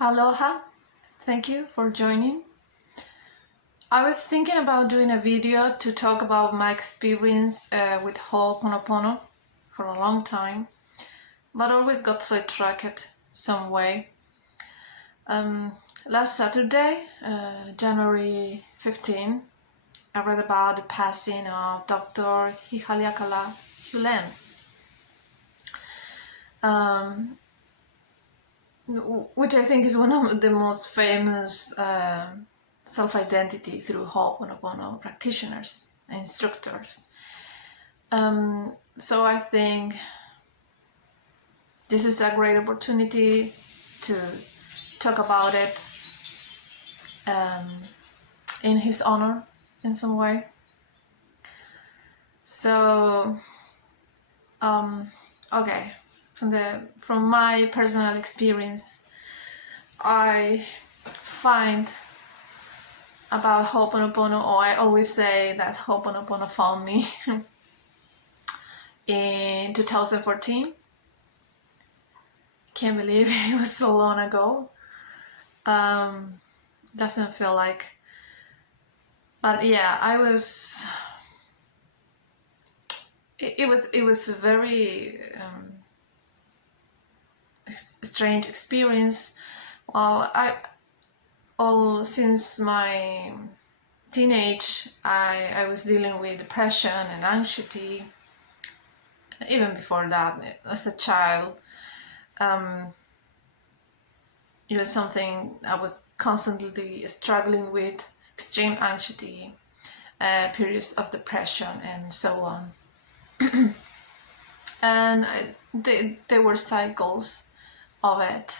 Aloha, thank you for joining. I was thinking about doing a video to talk about my experience with Ho'Oponopono for a long time, but always got sidetracked some way. Last Saturday, January 15, I read about the passing of Dr. Ihaleakalá Hew Len. Which I think is one of the most famous self-identity through Ho'Oponopono practitioners and instructors. So I think this is a great opportunity to talk about it in his honor in some way. So, okay. From my personal experience, I find about Ho'Oponopono, or I always say that Ho'Oponopono found me in 2014. Can't believe it was so long ago. Doesn't feel like, but yeah, I was. It was a very strange experience. Well, since my teenage, I was dealing with depression and anxiety. Even before that, as a child, it was something I was constantly struggling with, extreme anxiety, periods of depression, and so on. And there were cycles of it.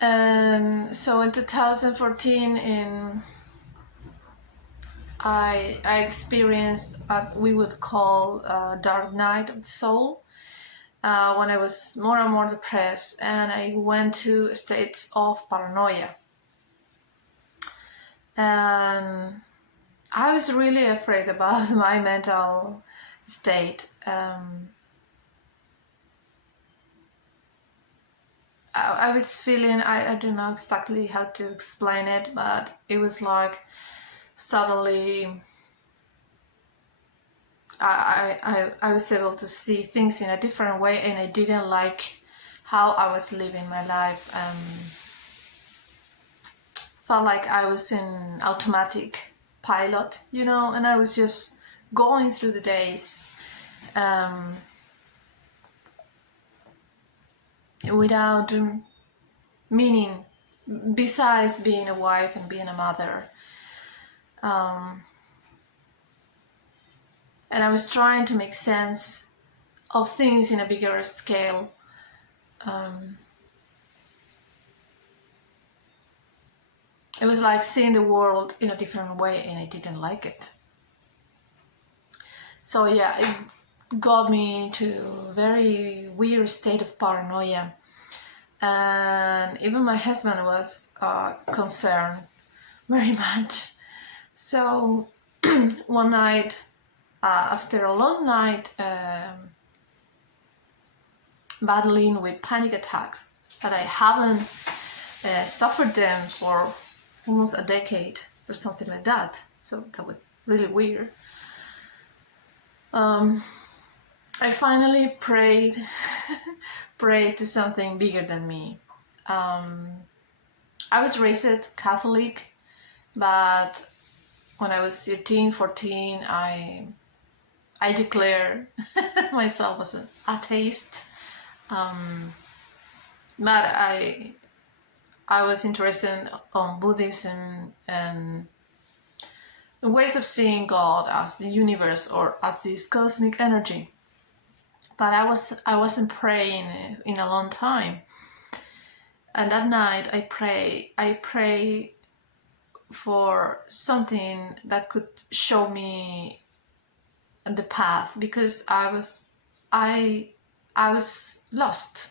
And so in 2014, I experienced what we would call a dark night of the soul, when I was more and more depressed, and I went to states of paranoia. And I was really afraid about my mental state. I was feeling, I don't know exactly how to explain it, but it was like suddenly I was able to see things in a different way, and I didn't like how I was living my life. Felt like I was in automatic pilot, and I was just going through the days without meaning, besides being a wife and being a mother. And I was trying to make sense of things in a bigger scale. It was like seeing the world in a different way, and I didn't like it. So yeah, it got me to a very weird state of paranoia. And even my husband was concerned very much. So one night, after a long night battling with panic attacks that I haven't suffered them for almost a decade or something like that, so that was really weird. I finally prayed to something bigger than me. I was raised Catholic, but when I was 13, 14, I declared myself as an atheist. But I was interested on Buddhism and ways of seeing God as the universe or as this cosmic energy. But I wasn't praying in a long time. And that night I pray for something that could show me the path, because I was lost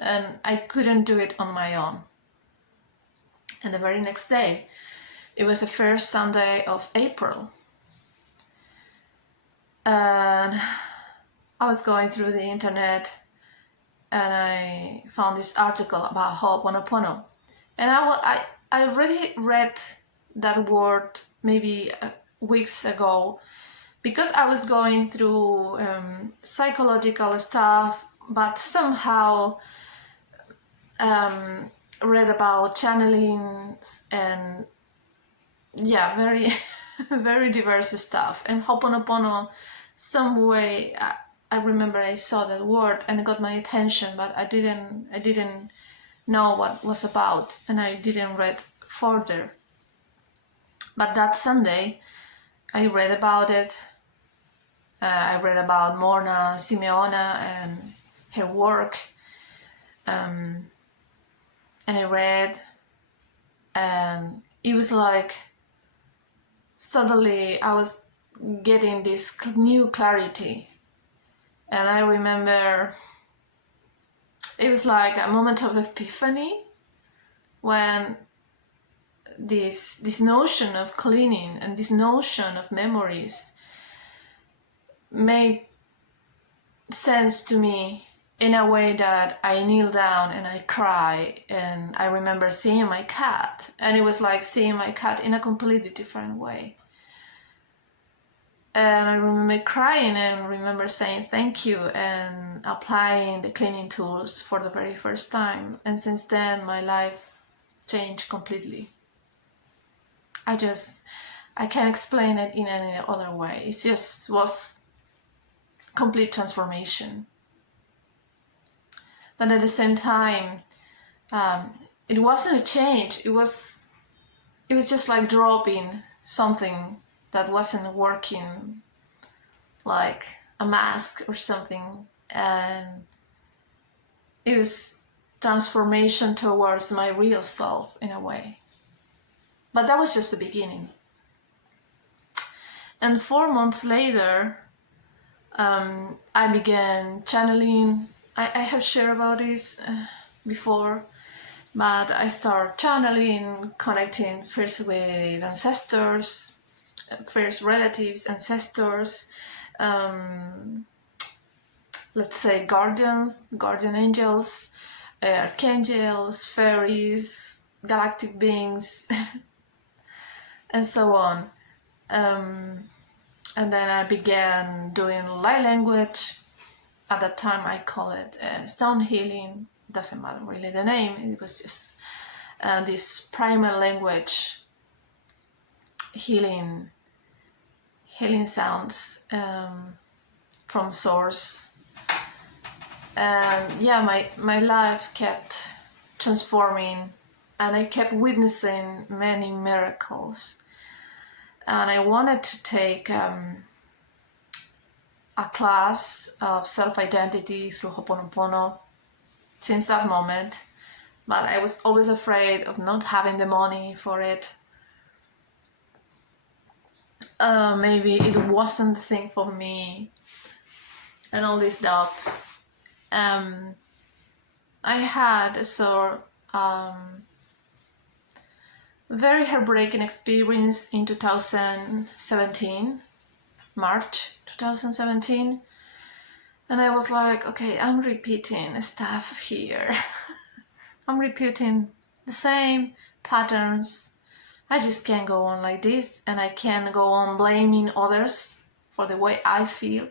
and I couldn't do it on my own. And the very next day, it was the first Sunday of April, and I was going through the internet and I found this article about Ho'Oponopono. And I already read that word maybe weeks ago, because I was going through psychological stuff, but somehow read about channeling and very very diverse stuff. And Ho'Oponopono, some way I remember I saw that word and it got my attention, but I didn't know what it was about, and I didn't read further. But that Sunday I read about it. I read about Morna Simeona and her work, and I read, and it was like suddenly I was getting this new clarity. And I remember it was like a moment of epiphany when this notion of cleaning and this notion of memories made sense to me in a way that I kneel down and I cry. And I remember seeing my cat, and it was like seeing my cat in a completely different way. And I remember crying and remember saying thank you and applying the cleaning tools for the very first time. And since then, my life changed completely. I can't explain it in any other way. It just was complete transformation. But at the same time, it wasn't a change. It was just like dropping something that wasn't working, like a mask or something, and it was transformation towards my real self in a way. But that was just the beginning. And 4 months later, I began channeling. I have shared about this before, but I started channeling, connecting first with ancestors, first relatives, ancestors, let's say guardian angels, archangels, fairies, galactic beings, and so on. And then I began doing light language. At that time I call it sound healing. Doesn't matter really the name. It was just this primal language, healing sounds from source. And my life kept transforming, and I kept witnessing many miracles. And I wanted to take a class of self-identity through Ho'Oponopono since that moment, but I was always afraid of not having the money for it. Maybe it wasn't the thing for me, and all these doubts. I had a sort very heartbreaking experience in 2017, March 2017, and I was like, okay, I'm repeating stuff here. I'm repeating the same patterns. I just can't go on like this, and I can't go on blaming others for the way I feel.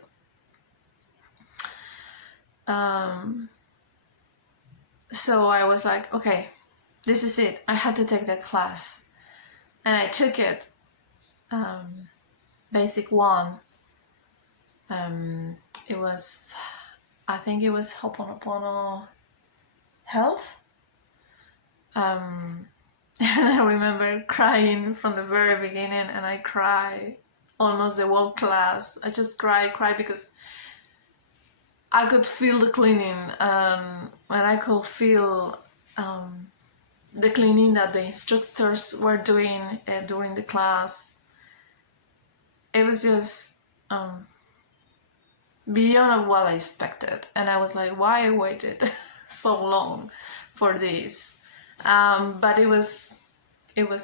So I was like, okay, this is it. I had to take that class, and I took it. Basic 1. It was, I think it was Ho'Oponopono Health. And I remember crying from the very beginning, and I cried almost the whole class. I just cried because I could feel the cleaning, and I could feel the cleaning that the instructors were doing during the class. It was just beyond what I expected, and I was like, why I waited so long for this? But it was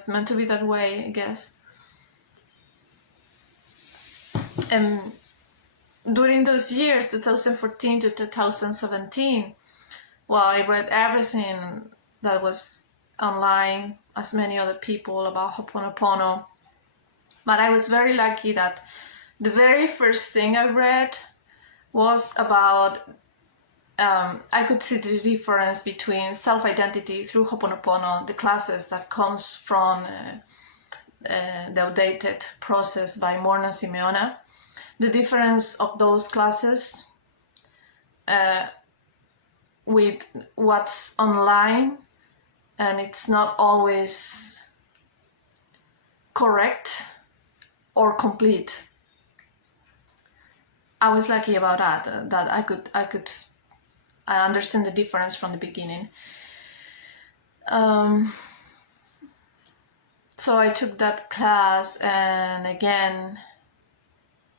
meant to be that way, I guess. And during those years, 2014 to 2017, Well, I read everything that was online, as many other people, about Ho'Oponopono. But I was very lucky that the very first thing I read was about, I could see the difference between self-identity through Ho'Oponopono, the classes that comes from the outdated process by Morna Simeona. The difference of those classes with what's online, and it's not always correct or complete. I was lucky about that I understand the difference from the beginning. So I took that class, and again,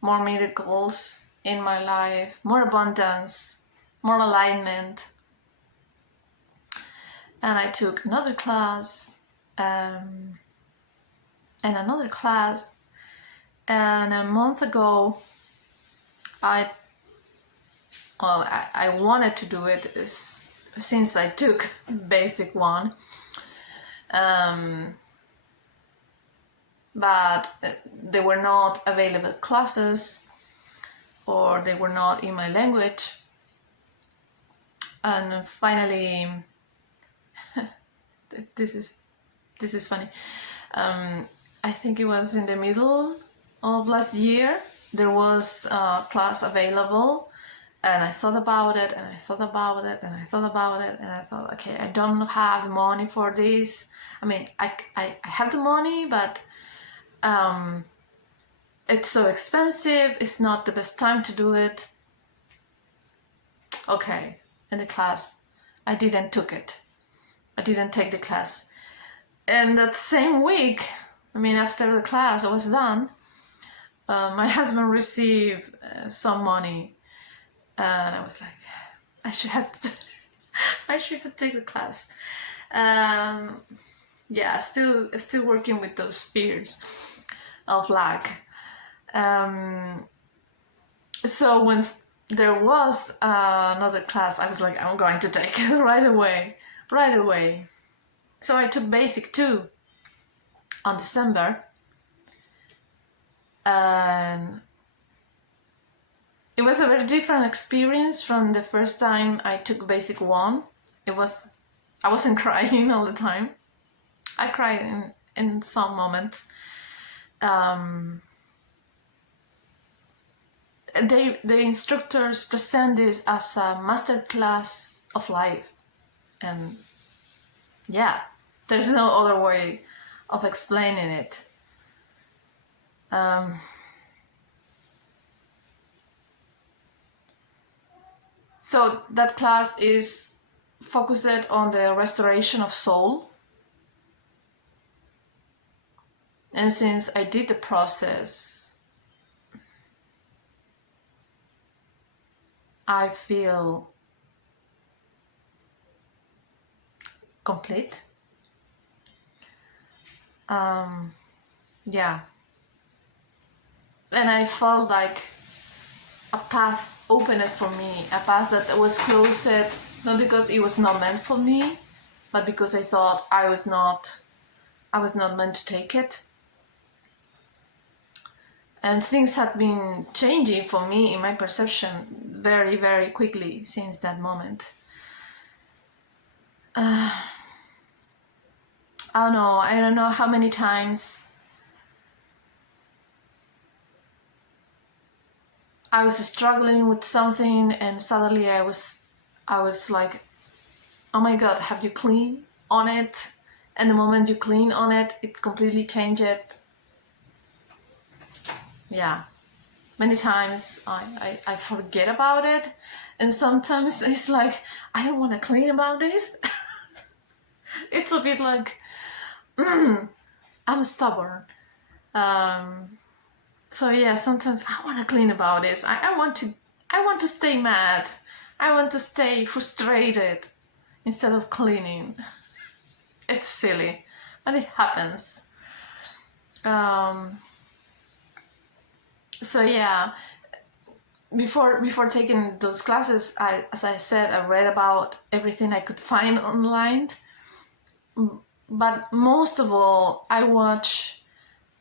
more miracles in my life, more abundance, more alignment. And I took another class, and another class, and a month ago I wanted to do it since I took basic one, but they were not available classes, or they were not in my language. And finally, this is funny. I think it was in the middle of last year, there was a class available, and I thought about it, and I thought about it, and I thought about it, and I thought, okay, I don't have the money for this. I mean, I have the money, but it's so expensive, it's not the best time to do it. Okay, in the class, I didn't take the class. And that same week, I mean, after the class was done, my husband received some money, and I was like, I should have taken the class. Yeah, still working with those fears of lack. So when there was another class, I was like, I'm going to take it right away. So I took Basic 2 on December, and it was a very different experience from the first time I took Basic 1. I wasn't crying all the time. I cried in some moments. The instructors present this as a master class of life, and yeah, there's no other way of explaining it. So that class is focused on the restoration of soul, and since I did the process, I feel complete. Yeah, and I felt like a path opened for me, a path that was closed, not because it was not meant for me, but because I thought I was not meant to take it. And things have been changing for me in my perception very, very quickly since that moment. I don't know how many times I was struggling with something, and suddenly I was like, oh my God, have you cleaned on it? And the moment you clean on it, it completely changed it. Yeah, many times I forget about it, and sometimes it's like, I don't want to clean about this. It's a bit like, I'm stubborn. So yeah, sometimes I want to clean about this. I want to stay mad. I want to stay frustrated instead of cleaning. It's silly, but it happens. So yeah, before taking those classes, as I said, I read about everything I could find online. But most of all, I watch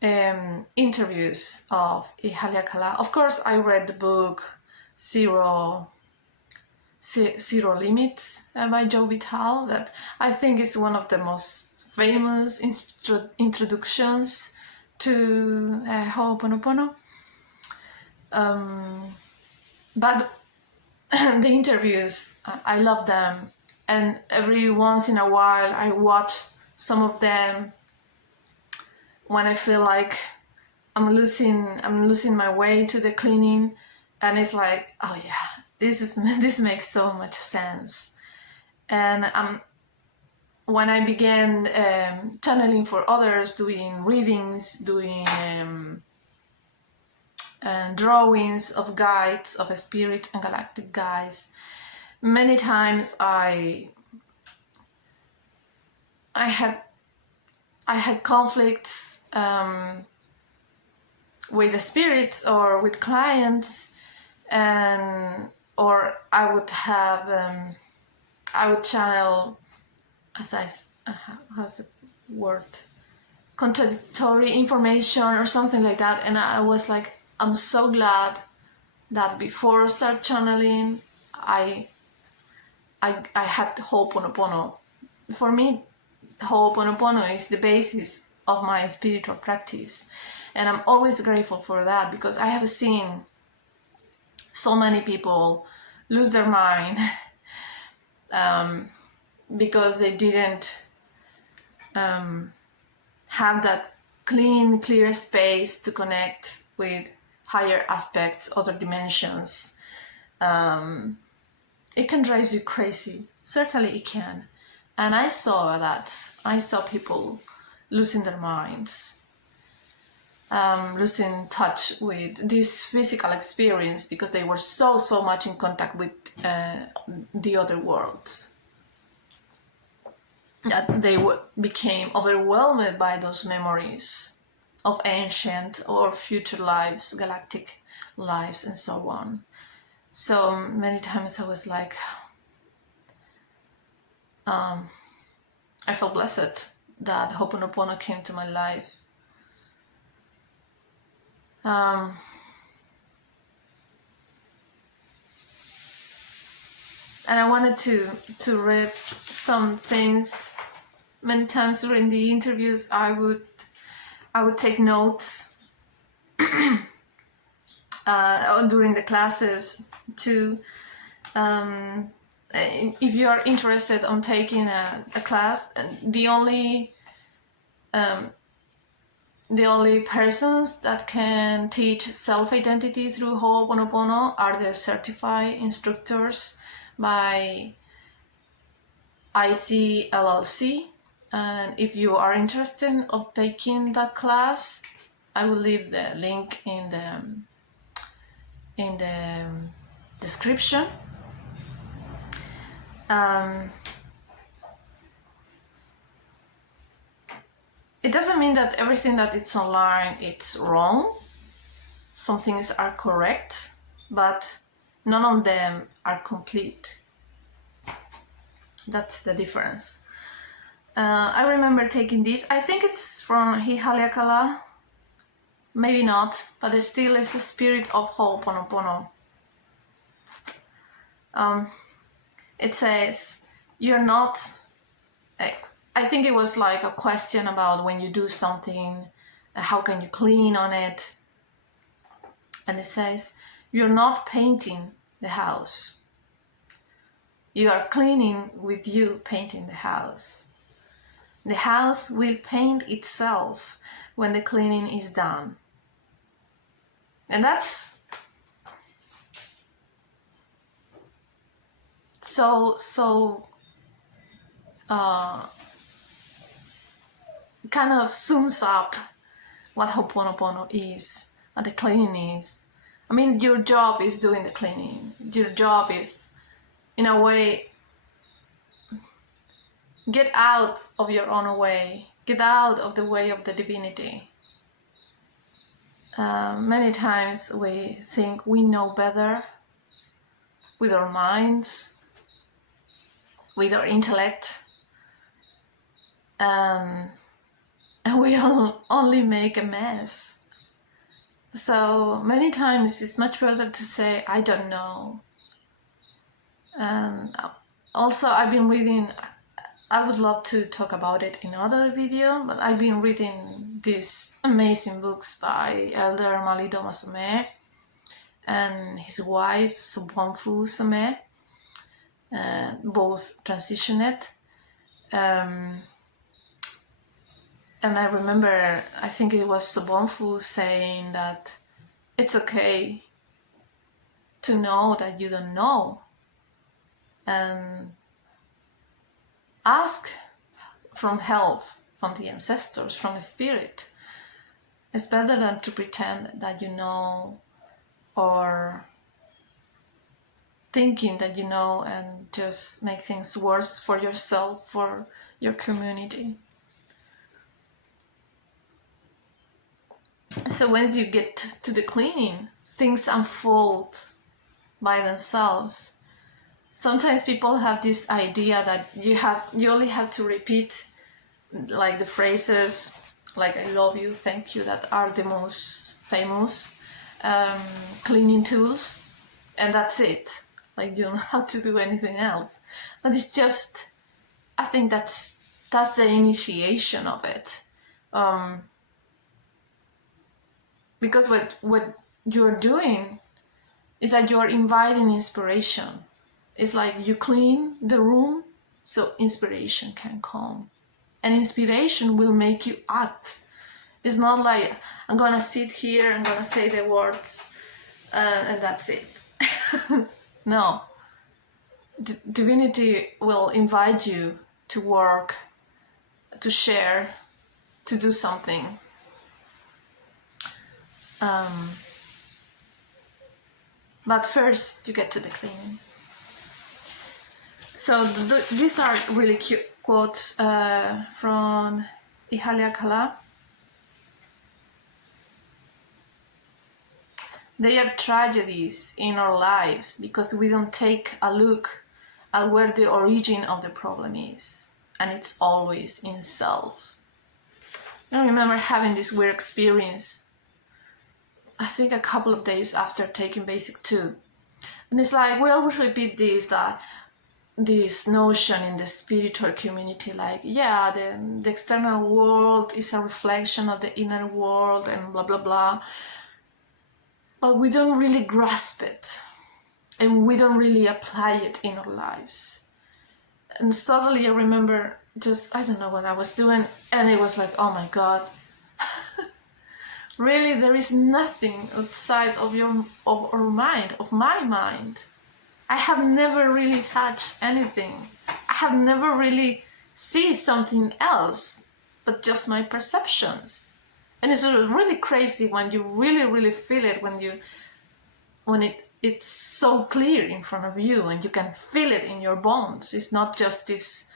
interviews of Ihaleakalá. Of course, I read the book Zero Limits by Joe Vitale, that I think is one of the most famous introductions to Ho'Oponopono. But the interviews, I love them, and every once in a while I watch some of them when I feel like I'm losing my way to the cleaning, and it's like, oh yeah, this makes so much sense. And when I began channeling for others, doing readings, doing drawings of guides, of a spirit and galactic guides, many times I had conflicts with the spirits or with clients, or I would channel, how's the word, contradictory information or something like that, and I was like, I'm so glad that before I start channeling, I had Ho'Oponopono. For me, Ho'Oponopono is the basis of my spiritual practice, and I'm always grateful for that, because I have seen so many people lose their mind because they didn't have that clear space to connect with higher aspects, other dimensions. It can drive you crazy. Certainly it can. And I saw people losing their minds, losing touch with this physical experience, because they were so much in contact with the other worlds, that they became overwhelmed by those memories of ancient or future lives, galactic lives, and so on. So many times I was like, I felt blessed that Ho'Oponopono came to my life. And I wanted to read some things. Many times during the interviews, I would take notes during the classes too. If you are interested on taking a class, the only persons that can teach self-identity through Ho'Oponopono are the certified instructors by IC LLC. And if you are interested of taking that class, I will leave the link in the description. It doesn't mean that everything that it's online it's wrong. Some things are correct, but none of them are complete. That's the difference. I remember taking this. I think it's from Ihaleakalá. Maybe not, but it still is the spirit of Ho'Oponopono. It says, you're not... I think it was like a question about when you do something, how can you clean on it? And it says, you're not painting the house. You are cleaning with you painting the house. The house will paint itself when the cleaning is done. And that's so kind of sums up what Ho'Oponopono is, what the cleaning is. I mean, your job is doing the cleaning. Your job is, in a way, get out of your own way. Get out of the way of the divinity. Many times we think we know better with our minds, with our intellect, and we only make a mess. So many times it's much better to say, I don't know. And also I've been reading, I would love to talk about it in another video, but I've been reading these amazing books by Elder Malido Masome and his wife Subhonfu Some, both transitioned. And I remember, I think it was Subhonfu saying that it's okay to know that you don't know, and ask from help from the ancestors, from a spirit. It's better than to pretend that you know, or thinking that you know and just make things worse for yourself, for your community. So once you get to the cleaning, things unfold by themselves. Sometimes people have this idea that you only have to repeat like the phrases like I love you, thank you, that are the most famous cleaning tools, and that's it. Like you don't have to do anything else. But it's just, I think that's the initiation of it. Because what you're doing is that you're inviting inspiration. It's like you clean the room so inspiration can come. And inspiration will make you act. It's not like I'm gonna sit here, I'm gonna say the words, and that's it. No. Divinity will invite you to work, to share, to do something. But first you get to the cleaning. So these are really cute quotes from Ihaleakalá. They are tragedies in our lives because we don't take a look at where the origin of the problem is, and it's always in self. I remember having this weird experience, I think a couple of days after taking Basic 2. And it's like, we always repeat this notion in the spiritual community, like, yeah, the external world is a reflection of the inner world and blah, blah, blah. But we don't really grasp it, and we don't really apply it in our lives. And suddenly I remember just, I don't know what I was doing, and it was like, oh my God, really, there is nothing outside of our mind, of my mind. I have never really touched anything. I have never really seen something else, but just my perceptions. And it's really crazy when you really, really feel it, when it's so clear in front of you and you can feel it in your bones. It's not just this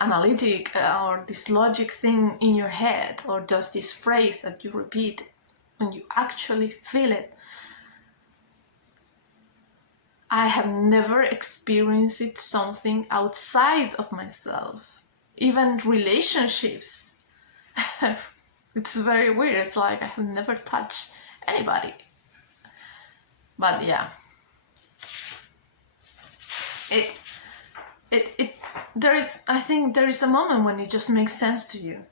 analytic or this logic thing in your head, or just this phrase that you repeat. When you actually feel it. I have never experienced something outside of myself. Even relationships. It's very weird. It's like I have never touched anybody. But yeah. I think there is a moment when it just makes sense to you.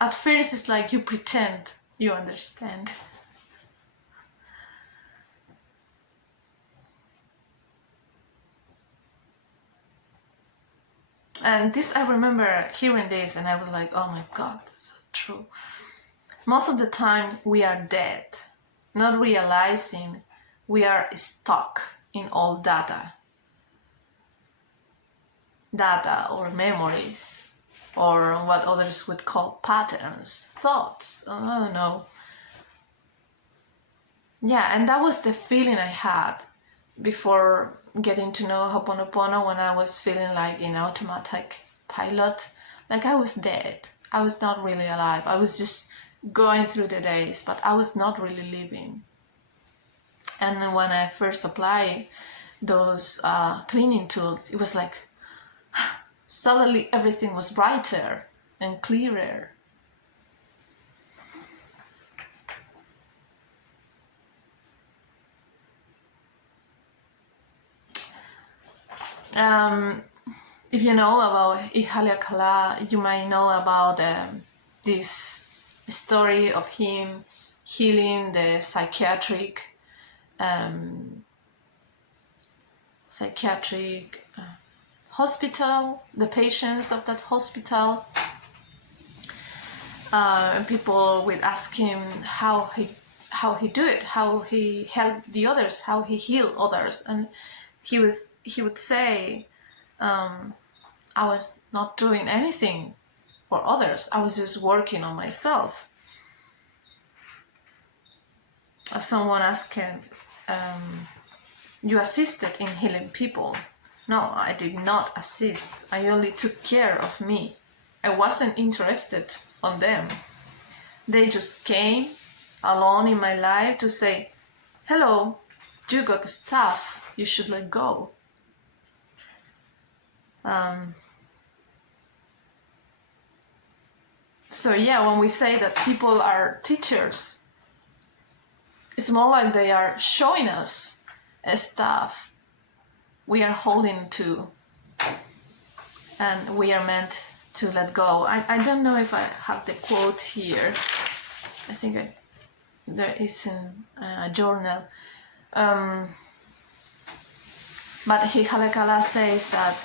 At first it's like you pretend you understand. And this, I remember hearing this and I was like, oh my God, that's so true. Most of the time we are dead, not realizing we are stuck in all data or memories, or what others would call patterns, thoughts, I don't know. Yeah, and that was the feeling I had before getting to know Ho'Oponopono, when I was feeling like in automatic pilot, like I was dead. I was not really alive. I was just going through the days, but I was not really living. And then when I first applied those cleaning tools, it was like suddenly everything was brighter and clearer. If you know about Ihaleakalá, you might know about this story of him healing the psychiatric hospital, the patients of that hospital. And people would ask him how he do it, how he helped the others, how he healed others, and he would say, I was not doing anything for others. I was just working on myself. Someone asked him, you assisted in healing people. No, I did not assist. I only took care of me. I wasn't interested on them. They just came along in my life to say, hello, you got stuff, you should let go. So yeah, when we say that people are teachers, it's more like they are showing us stuff we are holding to, and we are meant to let go. I don't know if I have the quote here. I think there is in a journal. But Ihaleakalá says that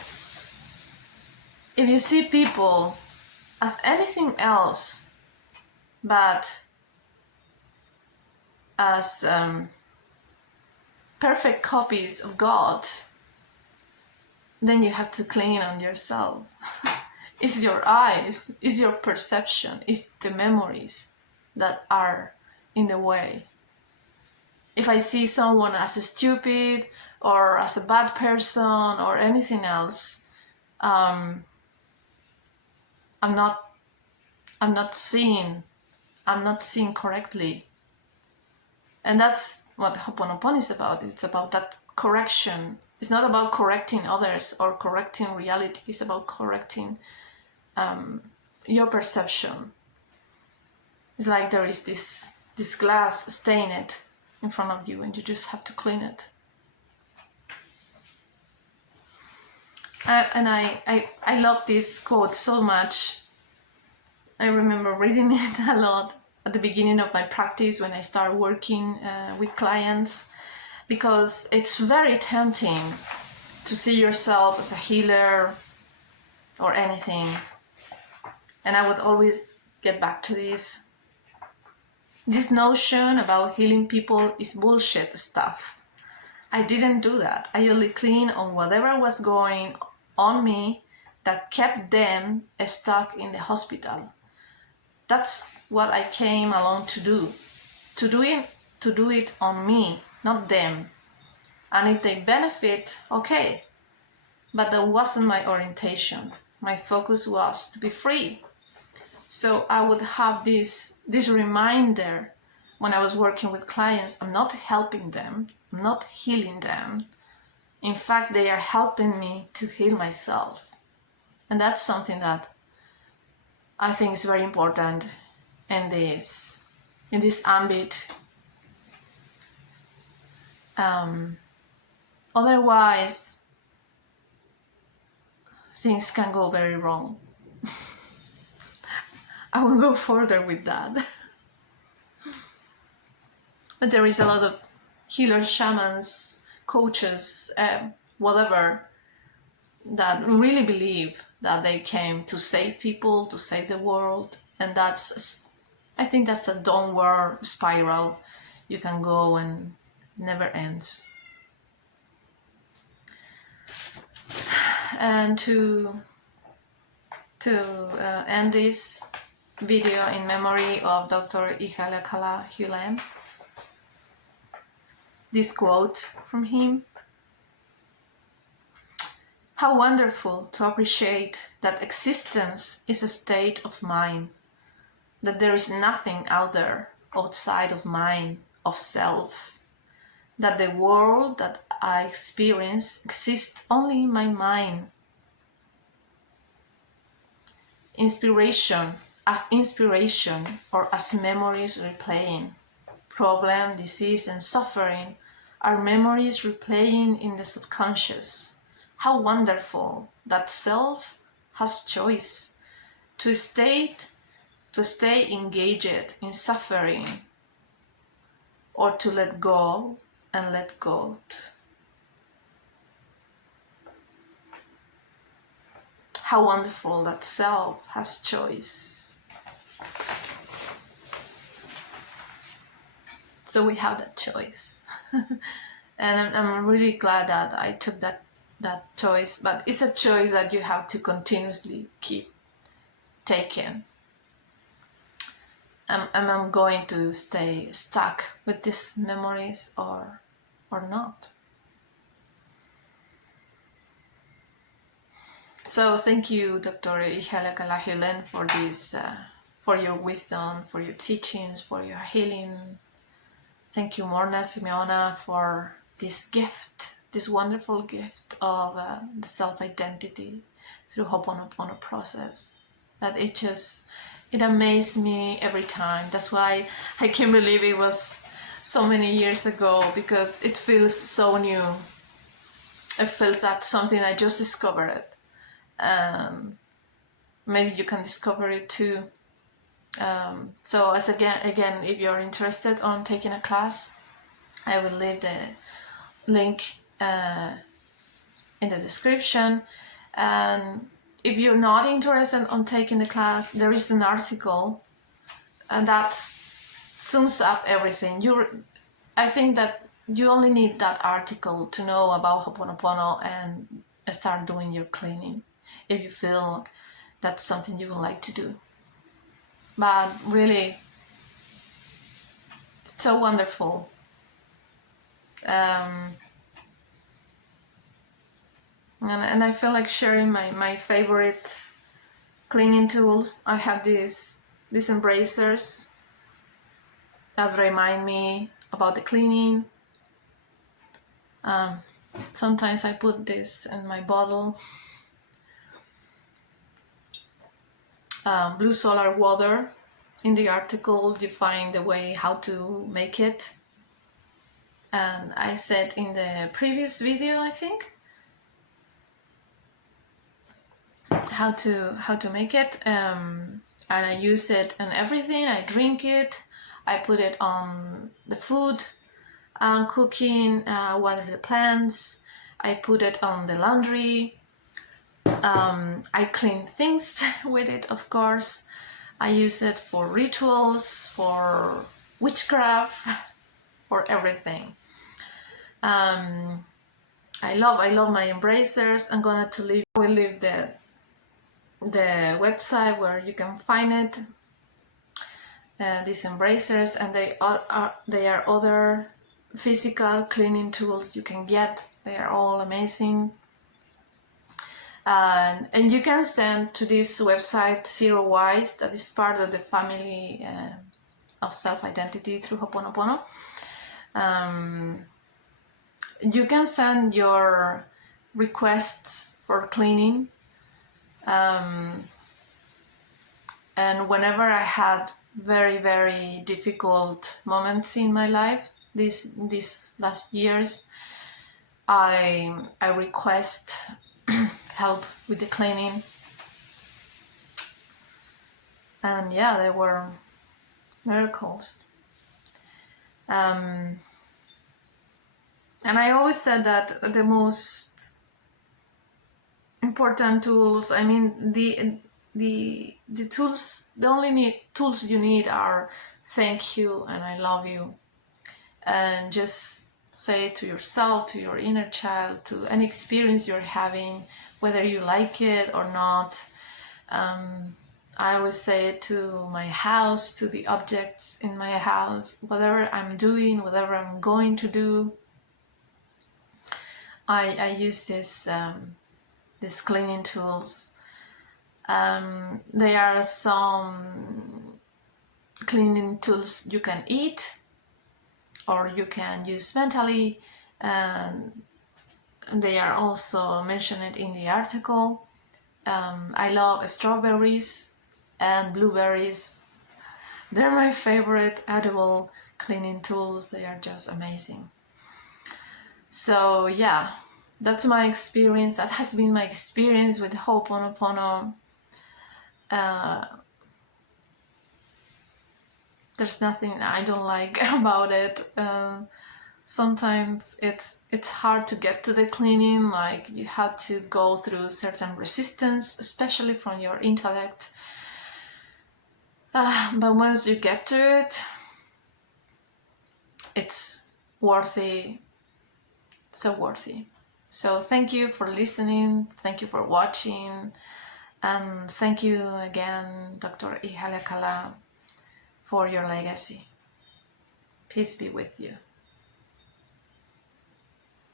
if you see people as anything else but as perfect copies of God, then you have to clean on yourself. It's your eyes, it's your perception, it's the memories that are in the way. If I see someone as a stupid or as a bad person or anything else, I'm not seeing correctly. And that's what Ho'Oponopono is about. It's about that correction. It's not about correcting others or correcting reality. It's about correcting your perception. It's like there is this glass stained in front of you and you just have to clean it. And I love this quote so much. I remember reading it a lot at the beginning of my practice when I started working with clients, because it's very tempting to see yourself as a healer or anything. And I would always get back to this. This notion about healing people is bullshit stuff. I didn't do that. I only cleaned on whatever was going on me that kept them stuck in the hospital. That's what I came along to do. To do it on me, not them. And if they benefit, okay. But that wasn't my orientation. My focus was to be free. So I would have this reminder when I was working with clients. I'm not helping them, I'm not healing them. In fact, they are helping me to heal myself. And that's something that I think is very important in this ambit. Otherwise, things can go very wrong. I won't go further with that. But there is a lot of healers, shamans, coaches, whatever, that really believe that they came to save people, to save the world. And I think that's a downward spiral you can go and never ends. And to end this video in memory of Dr. Ihaleakalá Hew Len, this quote from him: How wonderful to appreciate that existence is a state of mind, that there is nothing out there outside of mind, of self, that the world that I experience exists only in my mind. Inspiration or as memories replaying. Problem, disease, and suffering are memories replaying in the subconscious. How wonderful that self has choice to stay engaged in suffering, or to let go and let go. How wonderful that self has choice. So we have that choice. And I'm really glad that I took that choice, but it's a choice that you have to continuously keep taking. I'm going to stay stuck with these memories or not. So thank you, Dr. Ihaleakalá Hew Len, for this, for your wisdom, for your teachings, for your healing. Thank you, Morna Simeona, for this gift, this wonderful gift of the self-identity through Ho'Oponopono process. That it amazed me every time. That's why I can't believe it was so many years ago, because it feels so new. It feels that something I just discovered. Maybe you can discover it too. So as again, if you're interested on taking a class, I will leave the link in the description. And if you're not interested on taking the class, there is an article and that sums up everything. I think that you only need that article to know about Ho'Oponopono and start doing your cleaning, if you feel that's something you would like to do. But really, it's so wonderful. And I feel like sharing my favorite cleaning tools. I have these embracers that remind me about the cleaning. Sometimes I put this in my bottle. Blue solar water. In the article you find the way how to make it, and I said in the previous video, I think, how to make it, and I use it in everything. I drink it, I put it on the food I'm cooking, water the plants, I put it on the laundry, I clean things with it, of course. I use it for rituals, for witchcraft, for everything. I love my embracers. I'm gonna will leave the website where you can find it. These embracers, and they are other physical cleaning tools you can get. They are all amazing. And you can send to this website Zero Wise, that is part of the family of self-identity through Ho'Oponopono. You can send your requests for cleaning, and whenever I had very, very difficult moments in my life these last years, I request help with the cleaning, and yeah, there were miracles. And I always said that the most important tools, I mean, the tools, the only tools you need are thank you and I love you, and just say it to yourself, to your inner child, to any experience you're having, whether you like it or not. I always say it to my house, to the objects in my house, whatever I'm doing, whatever I'm going to do. I use this these cleaning tools. There are some cleaning tools you can eat or you can use mentally, and they are also mentioned in the article. I love strawberries and blueberries. They're my favorite edible cleaning tools. They are just amazing. So yeah, that's my experience. That has been my experience with Ho'Oponopono. There's nothing I don't like about it. Sometimes it's hard to get to the cleaning, like you have to go through certain resistance, especially from your intellect. But once you get to it, it's worthy, so worthy. So thank you for listening, thank you for watching, and thank you again, Dr. Ihaleakalá, for your legacy. Peace be with you.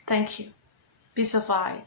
Thank you. Peace of I.